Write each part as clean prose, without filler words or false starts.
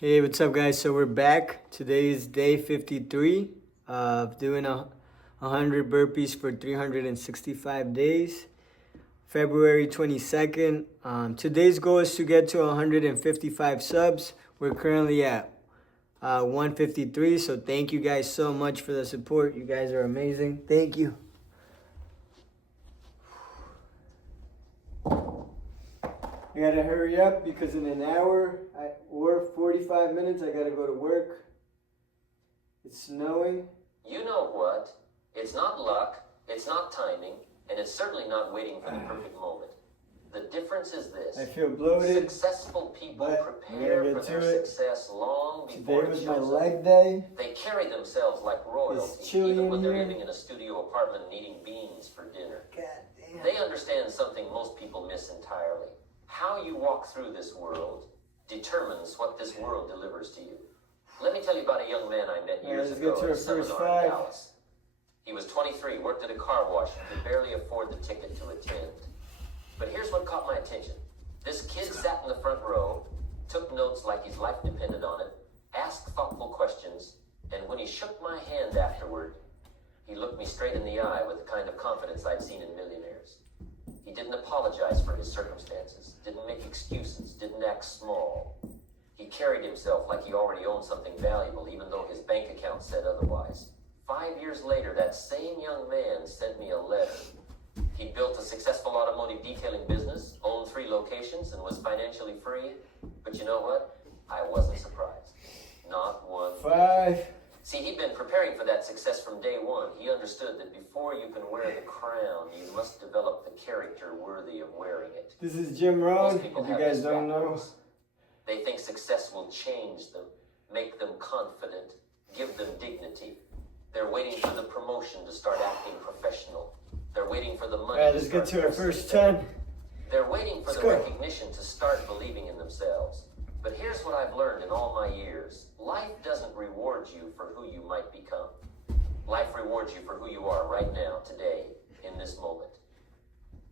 Hey, what's up, guys? So we're back. Today is day 53 of doing 100 burpees for 365 days. February 22nd. Today's goal is to get to 155 subs. We're currently at 153. So thank you guys so much for the support. You guys are amazing. Thank you. I gotta hurry up because in an hour or 45 minutes I gotta go to work. It's snowing. You know what? It's not luck, it's not timing, and it's certainly not waiting for the perfect moment. The difference is this. I feel bloated. Successful people prepare for their success long before Today was it my shows leg up. day. They carry themselves like royalty, even when they're living in a studio apartment and eating beans for dinner. God damn. They understand something most people miss entirely. How you walk through this world determines what this world delivers to you. Let me tell you about a young man I met years ago at a seminar in Dallas. He was 23, worked at a car wash, and could barely afford the ticket to attend. But here's what caught my attention. This kid sat in the front row, took notes like his life depended on it, asked thoughtful questions, and when he shook my hand afterward, he looked me straight in the eye with the kind of confidence I'd seen in millionaires. He didn't apologize for his circumstances, didn't make excuses, didn't act small. He carried himself like he already owned something valuable, even though his bank account said otherwise. 5 years later, that same young man sent me a letter. He built a successful automotive detailing business, owned 3 locations, and was financially free. But you know what? I wasn't surprised. Not one. 5. See, he'd been preparing for that success from day one. He understood that before you can wear the crown, you must develop the character worthy of wearing it. This is Jim Rohn, Most people if you have guys this don't know. backwards. They think success will change them, make them confident, give them dignity. They're waiting for the promotion to start acting professional. They're waiting for the money Alright, let's get to our first 10. They're waiting for the recognition to start believing in themselves. But here's what I've learned in all my years. Life doesn't reward you for who you might become. Life rewards you for who you are right now, today, in this moment.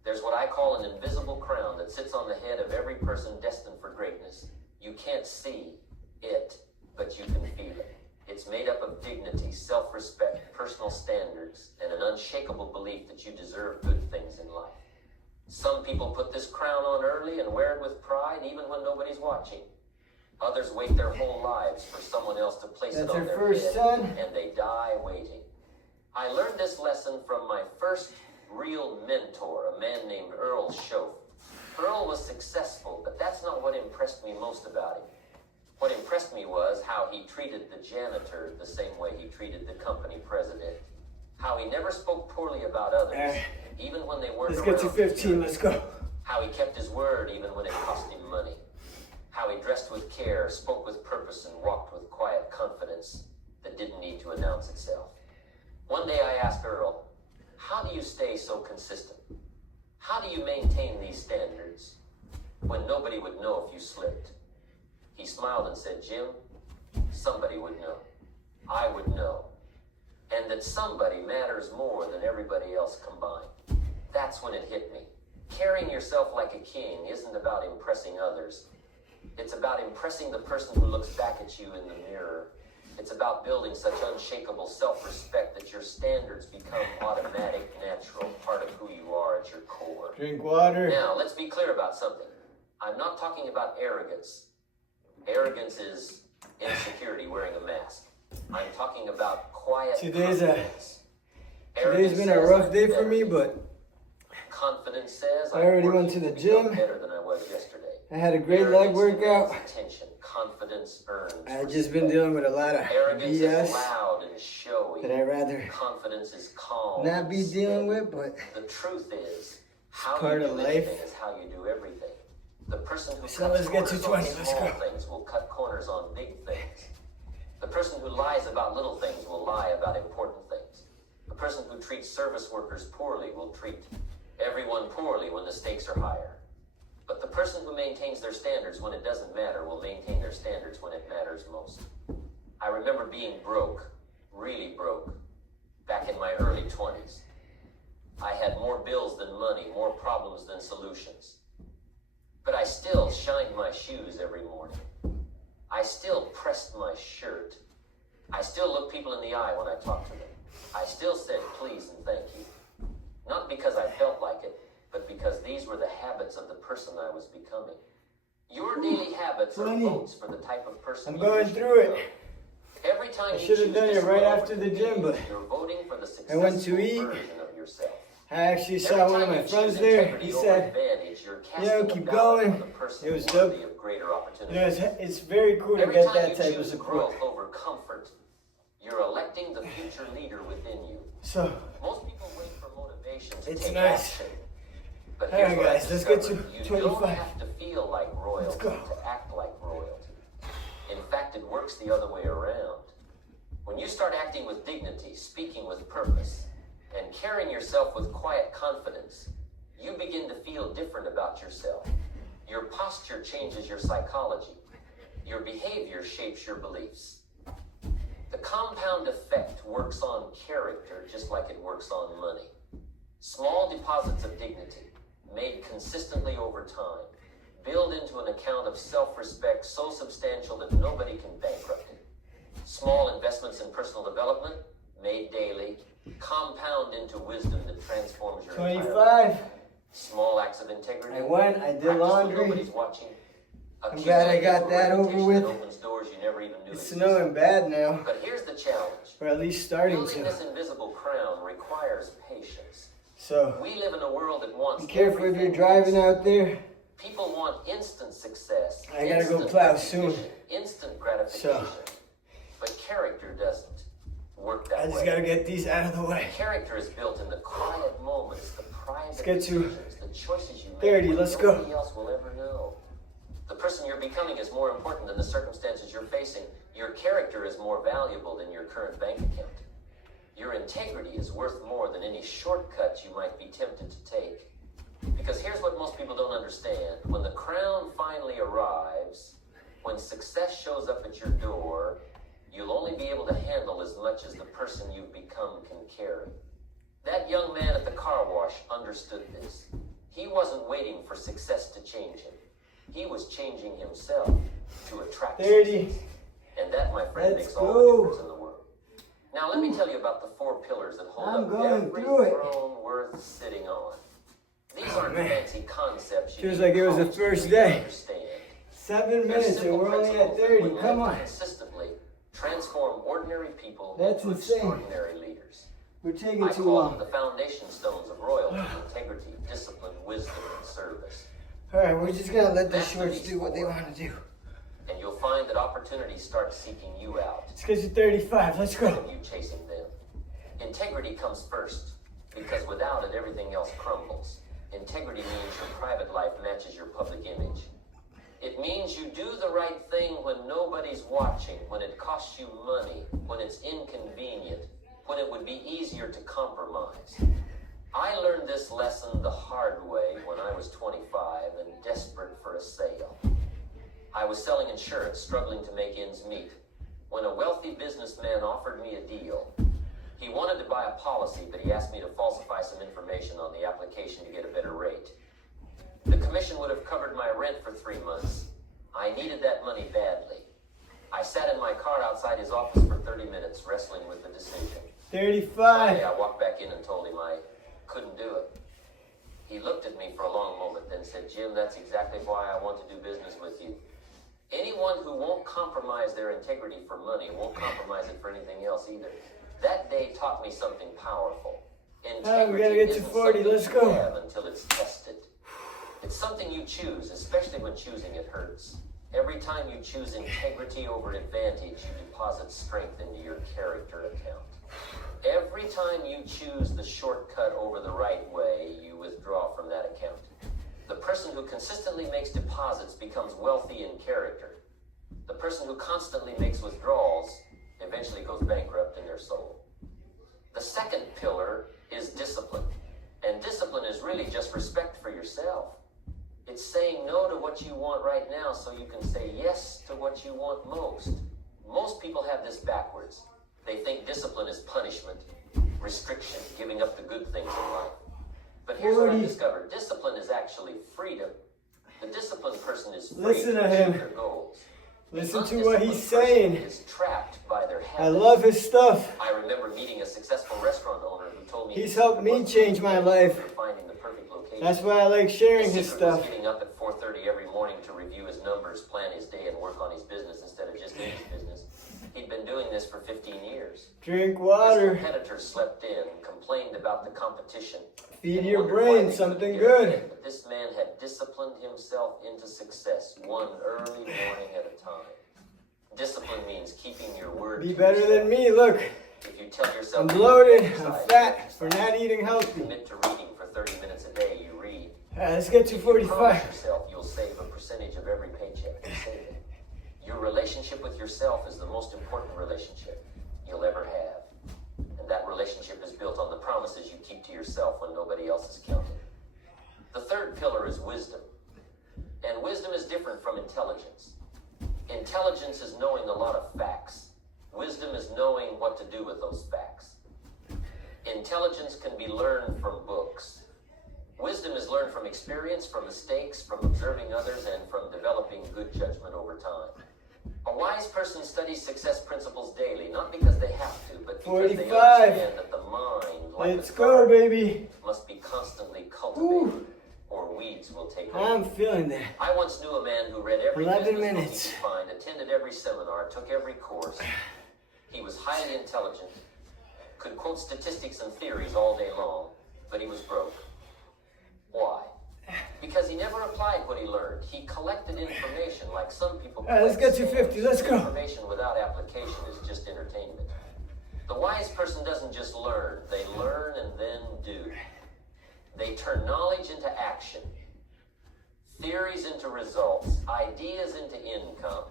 There's what I call an invisible crown that sits on the head of every person destined for greatness. You can't see it, but you can feel it. It's made up of dignity, self-respect, personal standards, and an unshakable belief that you deserve good things in life. Some people put this crown on early and wear it with pride even when nobody's watching. Others wait their whole lives for someone else to place it on their head, and they die waiting. I learned this lesson from my first real mentor, a man named Earl Schoaf. Earl was successful, but that's not what impressed me most about him. What impressed me was how he treated the janitor the same way he treated the company president. How he never spoke poorly about others, even when they weren't around. Let's get to 15, let's go. How he kept his word even when it cost him money. How he dressed with care, spoke with purpose, and walked with quiet confidence that didn't need to announce itself. One day I asked Earl, how do you stay so consistent? How do you maintain these standards when nobody would know if you slipped? He smiled and said, Jim, somebody would know. I would know. And that somebody matters more than everybody else combined. That's when it hit me. Carrying yourself like a king isn't about impressing others. It's about impressing the person who looks back at you in the mirror. It's about building such unshakable self-respect that your standards become automatic, natural, part of who you are at your core. Drink water. Now, let's be clear about something. I'm not talking about arrogance. Arrogance is insecurity wearing a mask. I'm talking about quiet confidence. Today's been a rough day for me, but confidence says I already went to the gym. Better than I was yesterday. I had a great leg workout. Attention. Confidence earns. I've just been dealing with a lot of Arrogance BS is loud and showy. that I'd rather confidence is calm. not be dealing with, but the truth is, how part you of do life. anything is how you do everything. The person who So cuts let's get to corners 20. on Let's small go. things will cut corners on big things. The person who lies about little things will lie about important things. The person who treats service workers poorly will treat everyone poorly when the stakes are higher. But the person who maintains their standards when it doesn't matter will maintain their standards when it matters most. I remember being broke, really broke, back in my early 20s. I had more bills than money, more problems than solutions. But I still shined my shoes every morning. I still pressed my shirt. I still looked people in the eye when I talked to them. I still said please and thank you. Not because I felt like it, but because these were the habits of the person I was becoming. Your daily habits are votes for the type of person I'm going through it. Every time I should have done it right after the gym, but you're voting for the I went to eat. version of yourself. I actually saw one of my friends there. He said, keep going. It was dope. It's very cool to get that type of support. Over comfort, you're electing the future leader within you. So, most people wait for motivation to it's take nice. action. But all right, guys, let's get to 25. You don't have to feel like royalty to act like royalty. In fact, it works the other way around. When you start acting with dignity, speaking with purpose, and carrying yourself with quiet confidence, you begin to feel different about yourself. Your posture changes your psychology. Your behavior shapes your beliefs. The compound effect works on character just like it works on money. Small deposits of dignity, made consistently over time, build into an account of self-respect so substantial that nobody can bankrupt it. Small investments in personal development, made daily, compound into wisdom that transforms your 25. entire life. Small acts of integrity. I went, I did laundry. Nobody's watching. I'm glad I got that over with. Opens doors you never even knew it's existed. snowing bad now. But here's the challenge. Or at least starting Building to. this invisible crown requires patience. So, we live in a world that wants be careful if you're driving out there. People want instant success. I gotta go plow soon. Instant gratification. So, but character doesn't work that way. I just gotta get these out of the way. Character is built in the quiet moments, the private let's get to decisions, the choices you make 30. Let's go. Nobody else will ever know. The person you're becoming is more important than the circumstances you're facing. Your character is more valuable than your current bank account. Your integrity is worth more than any shortcut you might be tempted to take. Because here's what most people don't understand. When the crown finally arrives, when success shows up at your door, you'll only be able to handle as much as the person you've become can carry. That young man at the car wash understood this. He wasn't waiting for success to change him. He was changing himself to attract 30. success. And that, my friend, Let's makes all go. the difference in the world. Now, let me tell you about the 4 pillars that hold up every throne worth sitting on. These aren't fancy concepts. Feels like it was the first day. Understand. 7 minutes and we're only at 30. Come on. Consistently transform ordinary people That's into insane. extraordinary leaders. We're taking I too call long. them the foundation stones of royalty, integrity, discipline, wisdom, and service. Alright, we're just gonna let the shorts do what they want to do. And you'll find that opportunities start seeking you out. Let's get to 35. Let's go. Instead of you chasing them. Integrity comes first, because without it, everything else crumbles. Integrity means your private life matches your public image. It means you do the right thing when nobody's watching, when it costs you money, when it's inconvenient, when it would be easier to compromise. I learned this lesson the hard way when I was 25 and desperate for a sale. I was selling insurance, struggling to make ends meet, when a wealthy businessman offered me a deal. He wanted to buy a policy, but he asked me to falsify some information on the application to get a better rate. The commission would have covered my rent for 3 months. I needed that money badly. I sat in my car outside his office for 30 minutes, wrestling with the decision. 35. Finally, I walked back in and told him I couldn't do it. He looked at me for a long moment, then said, "Jim, that's exactly why I want to do business with you. Anyone who won't compromise their integrity for money won't compromise it for anything else either." That day taught me something powerful. Integrity we gotta get to 40. Let's go. you have until it's tested. It's something you choose, especially when choosing it hurts. Every time you choose integrity over advantage, you deposit strength into your character account. Every time you choose the shortcut over the right way, you withdraw from that account. The person who consistently makes deposits becomes wealthy in character. The person who constantly makes withdrawals eventually goes bankrupt in their soul. The second pillar is discipline. And discipline is really just respect for yourself. It's saying no to what you want right now so you can say yes to what you want most. Most people have this backwards. They think discipline is punishment, restriction, giving up the good things in life. But here's what I discovered. Discipline is actually freedom. The disciplined person is free to achieve their goals. Listen to what he's saying. Is trapped by their habits. I love his stuff. I remember meeting a successful restaurant owner who told me he's helped me change my life. Finding the perfect location. That's why I like sharing his stuff. Was getting up at 4:30 every morning to review his numbers, plan his day, and work on his business instead of just in his business. He'd been doing this for 15 years. Drink water. His competitors slept in, complained about the competition. Feed your brain something good. But this man had disciplined himself into success, one early morning at a time. Discipline means keeping your word. Be better than me, look. If you tell yourself I'm bloated, I'm fat for not eating healthy. Commit to reading for 30 minutes a day, you read. Let's get to 45. Promise yourself you'll save a percentage of every paycheck. You save it. Your relationship with yourself is the most important relationship you'll ever have. And that relationship is built on the promises you keep to yourself when nobody else is counting. The third pillar is wisdom. And wisdom is different from intelligence. Intelligence is knowing a lot of facts. Wisdom is knowing what to do with those facts. Intelligence can be learned from books. Wisdom is learned from experience, from mistakes, from observing others, and from developing good judgment over time. A wise person studies success principles daily, not because they have to, but because 45. they understand that the mind, like let's go, baby. Must be constantly cultivated. Ooh. Or weeds will take over. I'm feeling that. I once knew a man who read every 11 minutes. Book he could find, attended every seminar, took every course. He was highly intelligent, could quote statistics and theories all day long, but he was broke. Why? Because he never applied what he learned. He collected information like some people. Let's get to 50. Let's go. Information without application is just entertainment. The wise person doesn't just learn. They learn and then do. They turn knowledge into action, theories into results, ideas into income.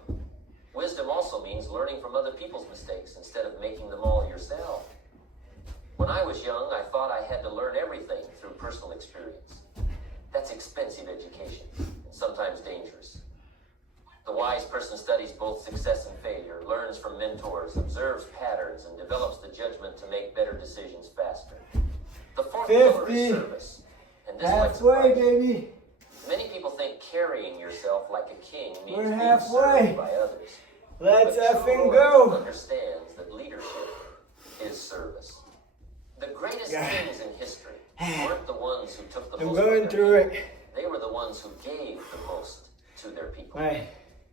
Wisdom also means learning from other people's mistakes instead of making them all yourself. When I was young, I thought I had to learn everything through personal experience. That's expensive education, and sometimes dangerous. The wise person studies both success and failure, learns from mentors, observes patterns, and develops the judgment to make better decisions faster. The fourth pillar is service. And this halfway, baby. Many people think carrying yourself like a king means we're being halfway. served by others. Let's but effing go. Understands that leadership is service. The greatest kings in history weren't the ones who took the most. I'm going through it. They were the ones who gave the most to their people. Right.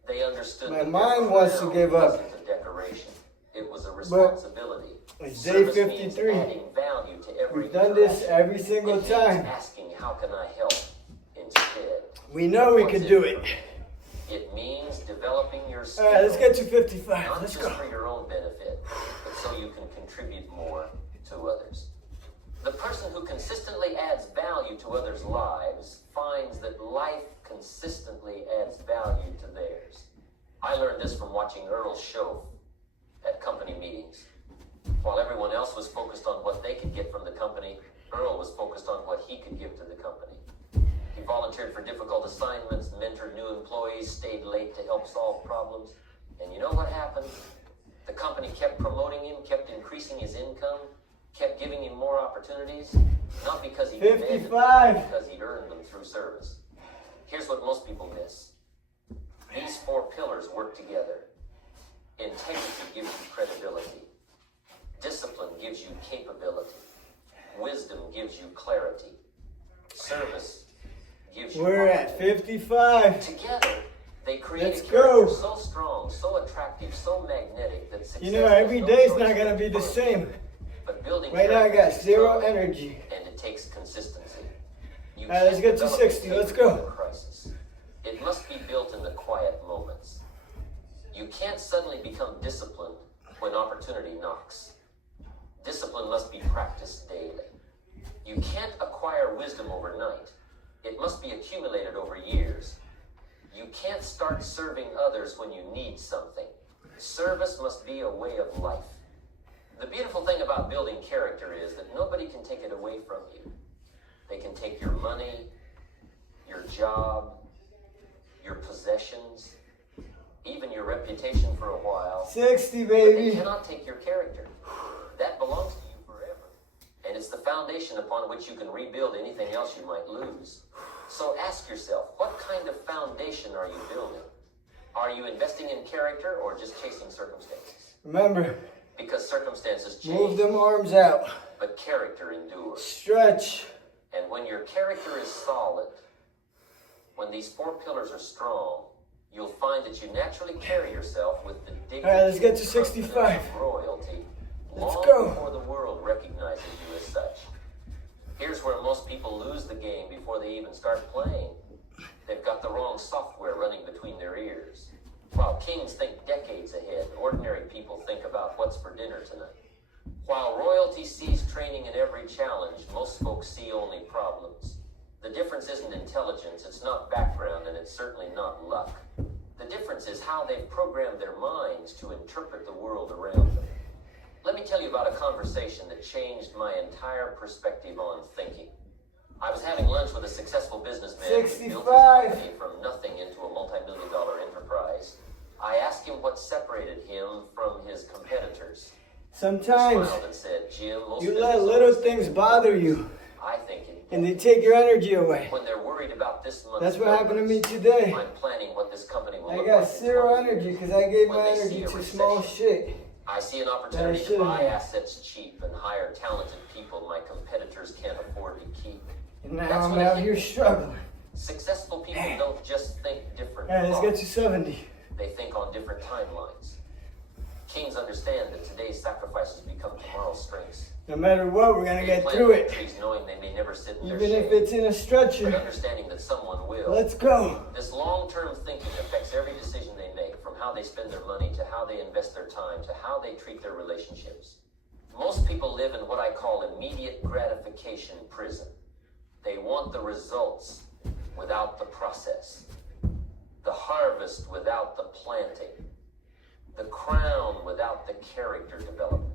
They understood. My mind wants to give up. It wasn't a decoration. It was a responsibility. It's day 53. We've done this every single time. Asking, how can I help? Instead, we know we could do it. It means developing your skills. All right, let's get to 55. Not let's just go. for your own benefit, but so you can contribute more to others. The person who consistently adds value to others' lives finds that life consistently adds value to theirs. I learned this from watching Earl show at company meetings. While everyone else was focused on what they could get from the company, Earl was focused on what he could give to the company. He volunteered for difficult assignments, mentored new employees, stayed late to help solve problems. And you know what happened? The company kept promoting him, kept increasing his income, kept giving him more opportunities, not because he demanded them, but because he'd earned them through service. Here's what most people miss. These four pillars work together. Integrity gives you credibility. Discipline gives you capability. Wisdom gives you clarity. Service gives you We're at 55. Together, they create Let's a character go. so strong, so attractive, so magnetic that success. You know, every day's not going to be the same. But building right now I got zero time, energy. And it takes consistency. All right, let's get to 60. Let's go. Crisis. It must be built in the quiet moments. You can't suddenly become disciplined when opportunity knocks. Discipline must be practiced daily. You can't acquire wisdom overnight. It must be accumulated over years. You can't start serving others when you need something. Service must be a way of life. The beautiful thing about building character is that nobody can take it away from you. They can take your money, your job, your possessions, even your reputation for a while. 60, But baby. they cannot take your character. That belongs to you forever. And it's the foundation upon which you can rebuild anything else you might lose. So ask yourself, what kind of foundation are you building? Are you investing in character or just chasing circumstances? Remember, Because circumstances change, move them arms out. but character endures. Stretch. And when your character is solid, when these 4 pillars are strong, you'll find that you naturally carry yourself with the dignity All right, let's get to and 65. confidence of royalty Let's long go. before the world recognizes you as such. Here's where most people lose the game before they even start playing. They've got the wrong software running between their ears. While kings think decades ahead, ordinary people think about what's for dinner tonight. While royalty sees training in every challenge, most folks see only problems. The difference isn't intelligence, it's not background, and it's certainly not luck. The difference is how they've programmed their minds to interpret the world around them. Let me tell you about a conversation that changed my entire perspective on thinking. I was having lunch with a successful businessman who built his 65. company from nothing into a multi-million-dollar enterprise. I asked him what separated him from his competitors. He Sometimes smiled and said, Jim, most you business let little owners things think bother you, I think it and they take your energy away. when they're worried about this month's That's what happened to me numbers, today. I'm planning what this company will I look got like in zero 20 energy years. because I gave When my they see energy a to recession, small shit. I see an opportunity to should've buy been. assets cheap and hire talented people my competitors can't afford to keep. And now That's I'm what it out hit here me. struggling. Successful people don't just think different All right, let's get thoughts. to 70. They think on different timelines. Kings understand that today's sacrifices become tomorrow's strengths. No matter what, we're gonna They get plant through it. trees knowing they may never sit in their Even if shade, it's in a but stretcher. understanding that someone will. Let's go. This long-term thinking affects every decision they make, from how they spend their money to how they invest their time to how they treat their relationships. Most people live in what I call immediate gratification prison. They want the results without the process, the harvest without the planting, the crown without the character development.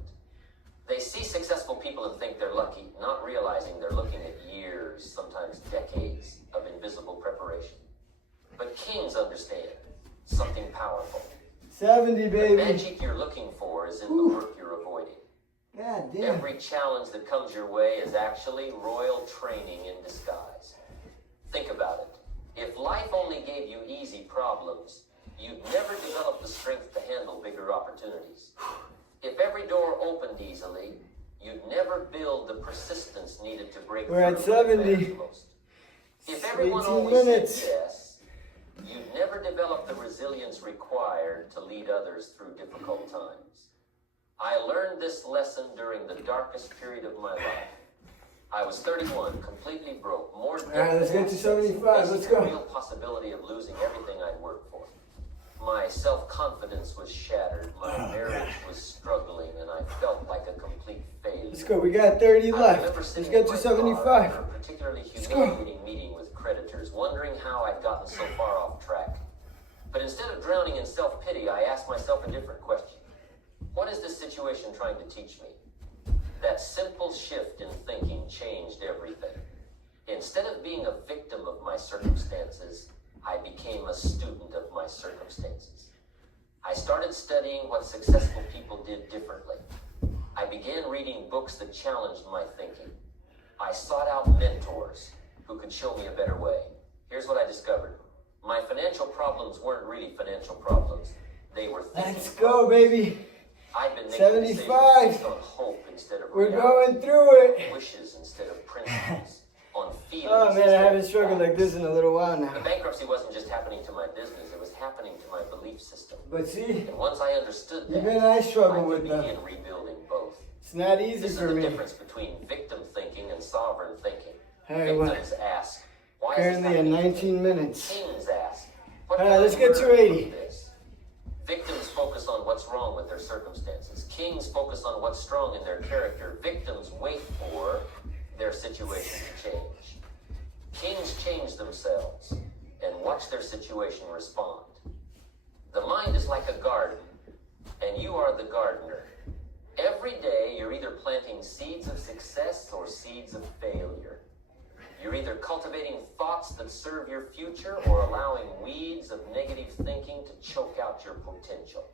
They see successful people and think they're lucky, not realizing they're looking at years, sometimes decades, of invisible preparation. But kings understand something powerful. 70, The baby. magic you're looking for is in the work you're avoiding. God damn. Every challenge that comes your way is actually royal training in disguise. Think about it. If life only gave you easy problems, you'd never develop the strength to handle bigger opportunities. If every door opened easily, you'd never build the persistence needed to break We're at through when it 70. matters most. If everyone 18 always minutes. said yes, you'd never develop the resilience required to lead others through difficult times. I learned this lesson during the darkest period of my life. I was 31, completely broke, more debt right, let's than get to assets, 75. facing Let's the go. real possibility of losing everything I'd worked for. My self-confidence was shattered, my marriage was struggling, and I felt like a complete failure. Let's go. We got 30 I left. remember Let's sitting get in to my 75. car after a particularly Let's go. humiliating meeting with creditors, wondering how I'd gotten so far off track. But instead of drowning in self-pity, I asked myself a different question. What is this situation trying to teach me? That simple shift in thinking changed everything. Instead of being a victim of my circumstances, I became a student of my circumstances. I started studying what successful people did differently. I began reading books that challenged my thinking. I sought out mentors who could show me a better way. Here's what I discovered. My financial problems weren't really financial problems. They were thinking Let's go, baby. I've been making 75. decisions based on hope instead of We're reality, going through it. wishes instead of principles, on feelings. Oh, man, I instead haven't of struggled like facts. this in a little while The now. bankruptcy wasn't just happening to my business, it was happening to my belief system. But see, And once I understood that, even I struggle I with could them. begin rebuilding both. It's not easy This is for the me. difference between victim thinking and sovereign thinking. All right, well, Victims ask, why is currently this at happening to me? 19 minutes. Kings ask, what All can right, I let's get to learn 80. from this? Victims focus on what's wrong with their circumstances. Kings focus on what's strong in their character. Victims wait for their situation to change. Kings change themselves and watch their situation respond. The mind is like a garden, and you are the gardener. Every day, you're either planting seeds of success or seeds of failure. You're either cultivating thoughts that serve your future or allowing weeds of negative thinking to choke out your potential.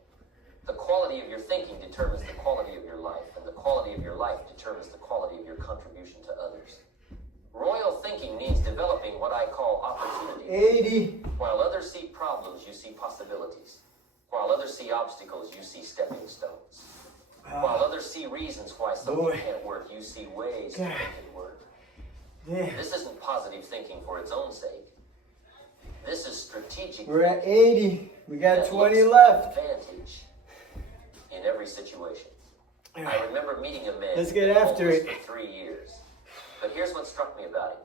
The quality of your thinking determines the quality of your life, and the quality of your life determines the quality of your contribution to others. Royal thinking means developing what I call opportunities. 80. While others see problems, you see possibilities. While others see obstacles, you see stepping stones. While others see reasons why something can't work, you see ways to make it work. Yeah. This isn't positive thinking for its own sake. This is strategic. We're at 80. We got that 20 looks left. Advantage in every situation. I remember meeting a man Let's get who'd been after homeless it. for 3 years. But here's what struck me about him.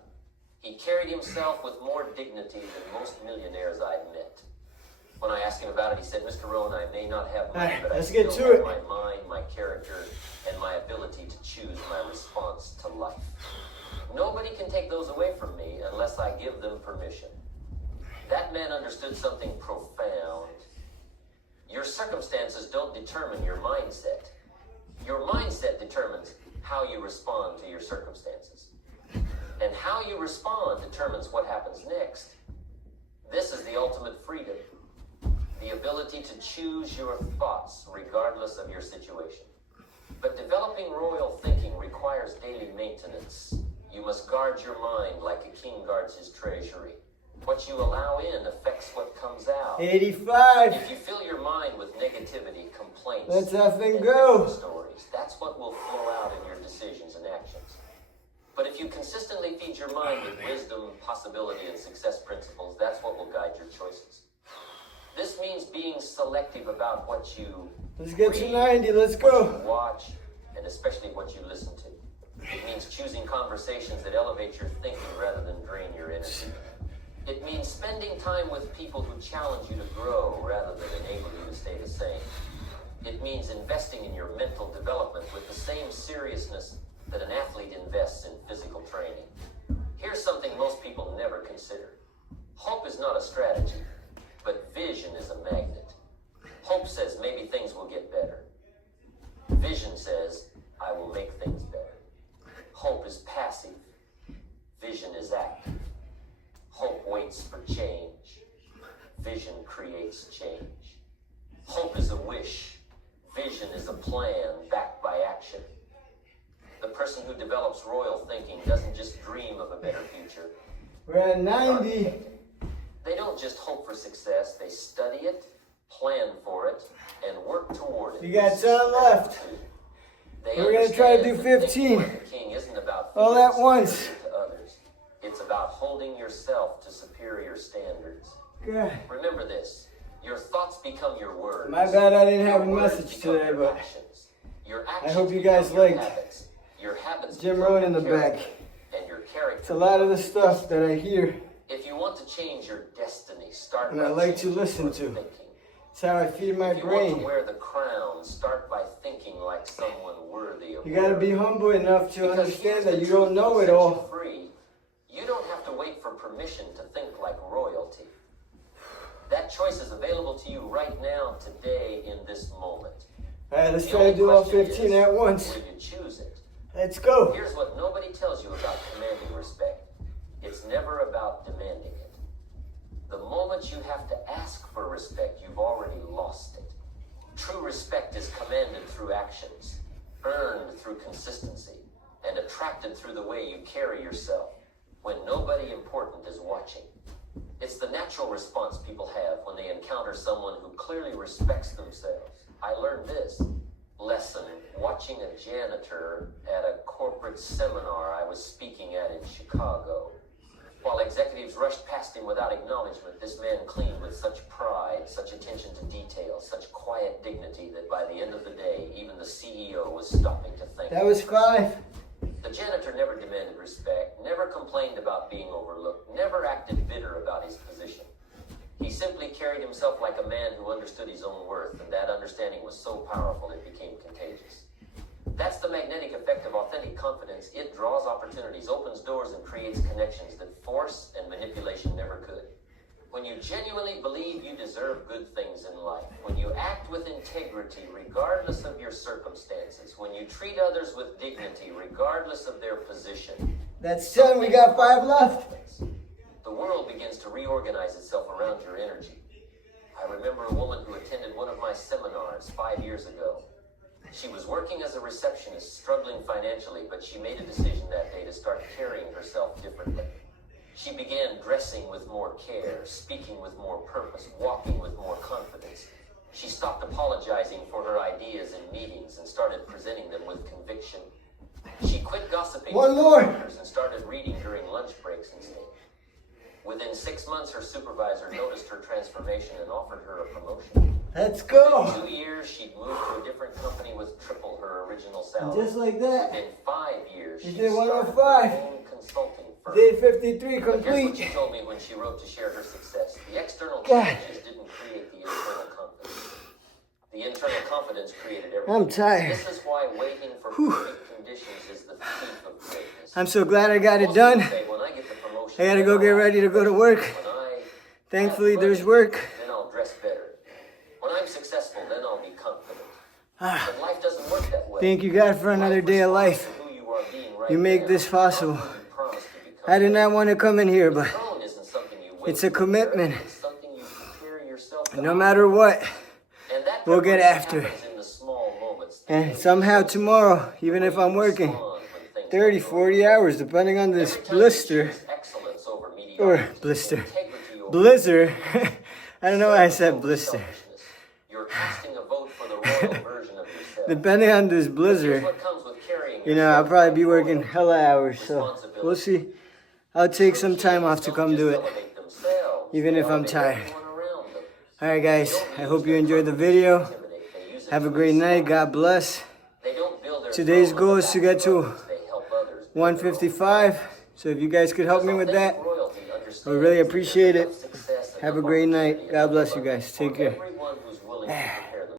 He carried himself with more dignity than most millionaires I'd met. When I asked him about it, he said, "Mr. Rohn, I may not have money, but I let's still get to have it. my mind, my character, and my ability to choose my response to life. Nobody can take those away from me unless I give them permission." That man understood something profound. Your circumstances don't determine your mindset. Your mindset determines how you respond to your circumstances. And how you respond determines what happens next. This is the ultimate freedom. The ability to choose your thoughts regardless of your situation. But developing royal thinking requires daily maintenance. You must guard your mind like a king guards his treasury. What you allow in affects what comes out. 85. If you fill your mind with negativity, complaints, Let's effing and go. victim stories, that's what will flow out in your decisions and actions. But if you consistently feed your mind with wisdom, possibility, and success principles, that's what will guide your choices. This means being selective about what you Let's get to read, 90. Let's what go. you watch, and especially what you listen to. It means choosing conversations that elevate your thinking rather than drain your energy. It means spending time with people who challenge you to grow rather than enable you to stay the same. It means investing in your mental development with the same seriousness that an athlete invests in physical training. Here's something most people never consider. Hope is not a strategy, but vision is a magnet. Hope says maybe things will get better. Vision says I will make things better. Hope is passive. Vision is active. Hope waits for change. Vision creates change. Hope is a wish. Vision is a plan backed by action. The person who develops royal thinking doesn't just dream of a better future. We're at 90. They don't just hope for success, they study it, plan for it, and work toward it. We got 10 left. We're going to try to do 15. The king isn't about all at once. To others. It's about holding yourself to superior standards. God. Remember this. Your thoughts become your words. My bad I didn't have a Your words message become today, your but actions. Your actions I hope you become guys your liked habits. Your habits Jim become Rohn in your the back. character, and your character. It's a lot of the stuff that I hear If you want to change your destiny, start and by I like to changing listen your to. thinking. It's how I feed my If you want to brain. wear the crown, start by thinking like someone worthy of You got to wearing be it. humble enough to Because understand here's that the you truth don't know that'll it set you all. free. You don't have to wait for permission to think like royalty. That choice is available to you right now, today, in this moment. All right, let's The try to only do all question 15 is, at once. will you choose it? Let's go. Here's what nobody tells you about commanding respect. It's never about demanding it. The moment you have to ask for respect, you've already lost it. True respect is commanded through actions, earned through consistency, and attracted through the way you carry yourself when nobody important is watching. It's the natural response people have when they encounter someone who clearly respects themselves. I learned this lesson watching a janitor at a corporate seminar I was speaking at in Chicago. While executives rushed past him without acknowledgement, this man cleaned with such pride, such attention to detail, such quiet dignity that by the end of the day, even the CEO was stopping to thank him. That was 5. The janitor never demanded respect, never complained about being overlooked, never acted bitter about his position. He simply carried himself like a man who understood his own worth, and that understanding was so powerful it became contagious. That's the magnetic effect of authentic confidence. It draws opportunities, opens doors, and creates connections that force and manipulation never could. When you genuinely believe you deserve good things in life, when you act with integrity regardless of your circumstances, when you treat others with dignity regardless of their position, That's 10. We got 5 left. the world begins to reorganize itself around your energy. I remember a woman who attended one of my seminars 5 years ago. She was working as a receptionist, struggling financially, but she made a decision that day to start carrying herself differently. She began dressing with more care, speaking with more purpose, walking with more confidence. She stopped apologizing for her ideas in meetings and started presenting them with conviction. She quit gossiping with coworkers and started reading during lunch breaks instead. Within 6 months, her supervisor noticed her transformation and offered her a promotion. Let's go. Within 2 years, she'd moved to a different company with triple her original salary. Just like that. Within 5 years, You she did started 105. her own consulting firm. Day 53 But here's what complete. she told me when she wrote to share her success. The external God. challenges didn't create the internal confidence. The internal confidence created everything. I'm tired. This is why waiting for perfect conditions is the thief of greatness. I'm so glad I got it Most done. people say, when I get the promotion, I gotta then go get I'll ready to go to work. When I Thankfully, have there's money, work. Then I'll dress better. When I'm successful, then I'll be confident. Ah, But life doesn't work that way. thank you, God, for another day of life. Who you are being right You make now, this possible. not who you promised to become. I did not want to come in here, but Throne isn't something you wait it's a to commitment. inherit, it's something you prepare yourself to No matter what, And that we'll get preparation after it. happens in the small moments. And somehow tomorrow, even if I'm working 30, 40 hours, depending on this blister, or blister, blizzard. I don't know why I said blister. You're casting a vote for the royal version of yourself. Depending on this Here's blizzard, what comes with carrying you know, I'll yourself probably be forward. working hella hours, so we'll see. I'll take some time off to come do it, even if I'm tired. Alright guys, I hope you enjoyed the video. Have a great night, God bless. Today's goal is to get to 155, so if you guys could help me with that, I would really appreciate it. Have a great night. God bless you guys. Take care.